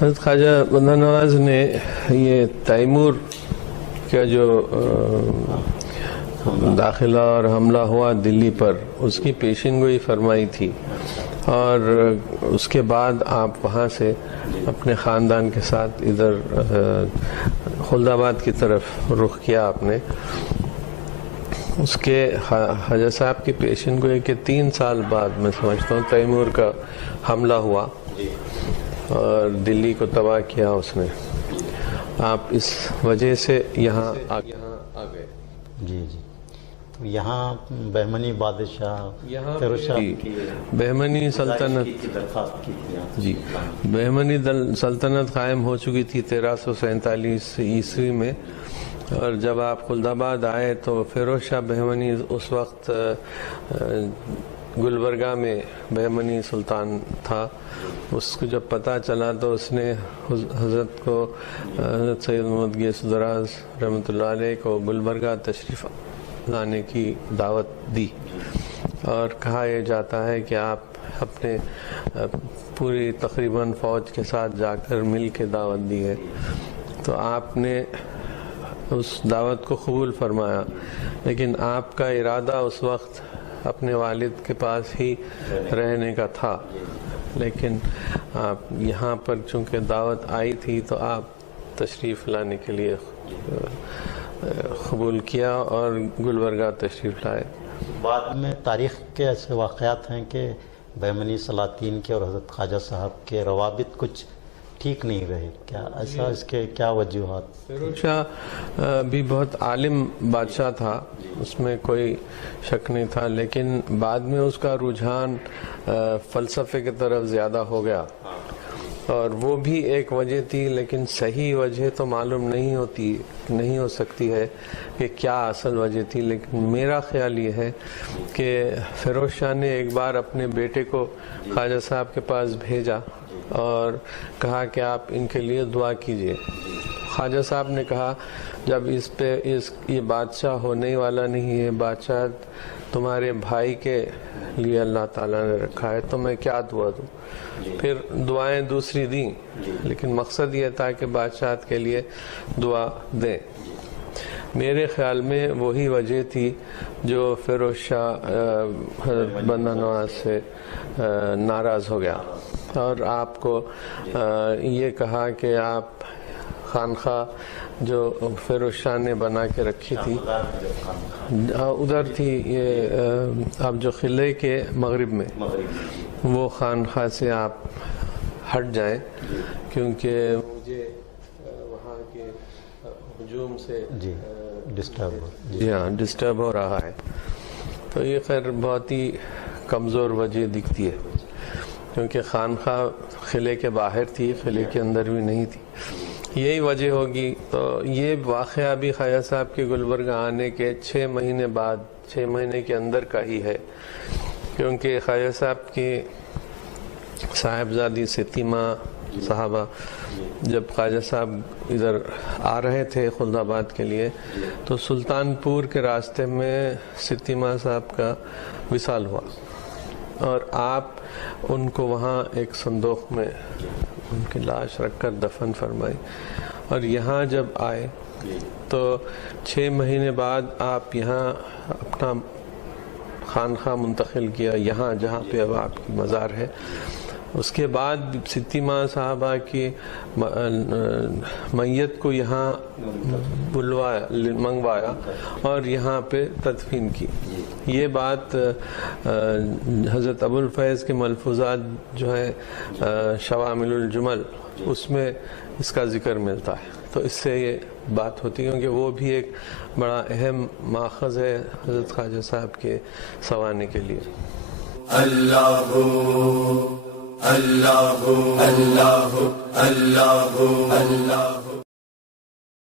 حضرت خواجہ بندہ نواز نے یہ تیمور کا جو داخلہ اور حملہ ہوا دلی پر، اس کی پیشین گوئی فرمائی تھی، اور اس کے بعد آپ وہاں سے اپنے خاندان کے ساتھ ادھر خلد آباد کی طرف رخ کیا آپ نے۔ اس کے خواجہ صاحب کی پیشین گوئی کے 3 سال بعد میں سمجھتا ہوں تیمور کا حملہ ہوا اور دلی کو تباہ کیا اس نے۔ آپ اس وجہ سے یہاں آ گئے۔ جی جی، تو یہاں بہمنی بادشاہ فیروز شاہ بہمنی سلطنت کی درخواست کی تھی۔ جی، بہمنی سلطنت قائم ہو چکی تھی 1347 عیسوی میں، اور جب آپ خلد آباد آئے تو فیروز شاہ بہمنی اس وقت گلبرگہ میں بہمنی سلطان تھا۔ اس کو جب پتہ چلا تو اس نے حضرت کو، حضرت سید محمد غیاث الدراز رحمۃ اللہ علیہ کو گلبرگہ تشریف لانے کی دعوت دی، اور کہا یہ جاتا ہے کہ آپ اپنے پوری تقریباً فوج کے ساتھ جا کر مل کے دعوت دی ہے۔ تو آپ نے اس دعوت کو قبول فرمایا، لیکن آپ کا ارادہ اس وقت اپنے والد کے پاس ہی رہنے کا تھا، لیکن آپ یہاں پر چونکہ دعوت آئی تھی تو آپ تشریف لانے کے لیے قبول کیا اور گلبرگہ تشریف لائے۔ بعد میں تاریخ کے ایسے واقعات ہیں کہ بہمنی سلاطین کے اور حضرت خواجہ صاحب کے روابط کچھ ٹھیک نہیں رہے، کیا ایسا؟ اس کے کیا وجوہات؟ فیروز شاہ بھی بہت عالم بادشاہ تھا، اس میں کوئی شک نہیں تھا، لیکن بعد میں اس کا رجحان فلسفے کی طرف زیادہ ہو گیا، اور وہ بھی ایک وجہ تھی، لیکن صحیح وجہ تو معلوم نہیں ہو سکتی ہے کہ کیا اصل وجہ تھی۔ لیکن میرا خیال یہ ہے کہ فیروز شاہ نے ایک بار اپنے بیٹے کو خواجہ صاحب کے پاس بھیجا اور کہا کہ آپ ان کے لیے دعا کیجئے۔ خواجہ صاحب نے کہا جب یہ بادشاہ ہونے والا نہیں ہے، بادشاہ تمہارے بھائی کے لیے اللہ تعالیٰ نے رکھا ہے، تو میں کیا دعا دوں؟ پھر دعائیں دوسری دیں، لیکن مقصد یہ تھا کہ بادشاہت کے لیے دعا دیں۔ میرے خیال میں وہی وجہ تھی جو فیروز شاہ حضرت بندہ نواز سے ناراض ہو گیا، اور آپ کو یہ کہا کہ آپ خانخواہ جو فیروز شاہ نے بنا کے رکھی تھی ادھر تھی، یہ اب جو قلعے کے مغرب میں، وہ خانخواہ سے آپ ہٹ جائیں، کیونکہ مجھے وہاں کے ہجوم سے ڈسٹرب ہو رہا ہے۔ تو یہ خیر بہت ہی کمزور وجہ دکھتی ہے، کیونکہ خانخواہ قلعے کے باہر تھی، قلعے کے اندر بھی نہیں تھی، یہی وجہ ہوگی۔ تو یہ واقعہ بھی خواجہ صاحب کے گلبرگہ آنے کے 6 مہینے بعد، 6 مہینے کے اندر کا ہی ہے، کیونکہ خواجہ صاحب کی صاحبزادی ستیمہ صاحبہ جب خواجہ صاحب ادھر آ رہے تھے خلد آباد کے لیے، تو سلطان پور کے راستے میں ستیمہ صاحب کا وصال ہوا، اور آپ ان کو وہاں ایک صندوق میں ان کی لاش رکھ کر دفن فرمائی، اور یہاں جب آئے تو 6 مہینے بعد آپ یہاں اپنا خانخواہ منتقل کیا، یہاں جہاں پہ اب آپ کی مزار ہے۔ اس کے بعد ستیمہ صاحبہ کی میت کو یہاں منگوایا اور یہاں پہ تدفین کی۔ یہ بات حضرت ابو الفیض کے ملفوظات جو ہے شوامل الجمل، اس میں اس کا ذکر ملتا ہے، تو اس سے یہ بات ہوتی ہے، کیونکہ وہ بھی ایک بڑا اہم ماخذ ہے حضرت خواجہ صاحب کے سنوانے کے لیے۔ اللہ اللہ اللہ اللہ اللہ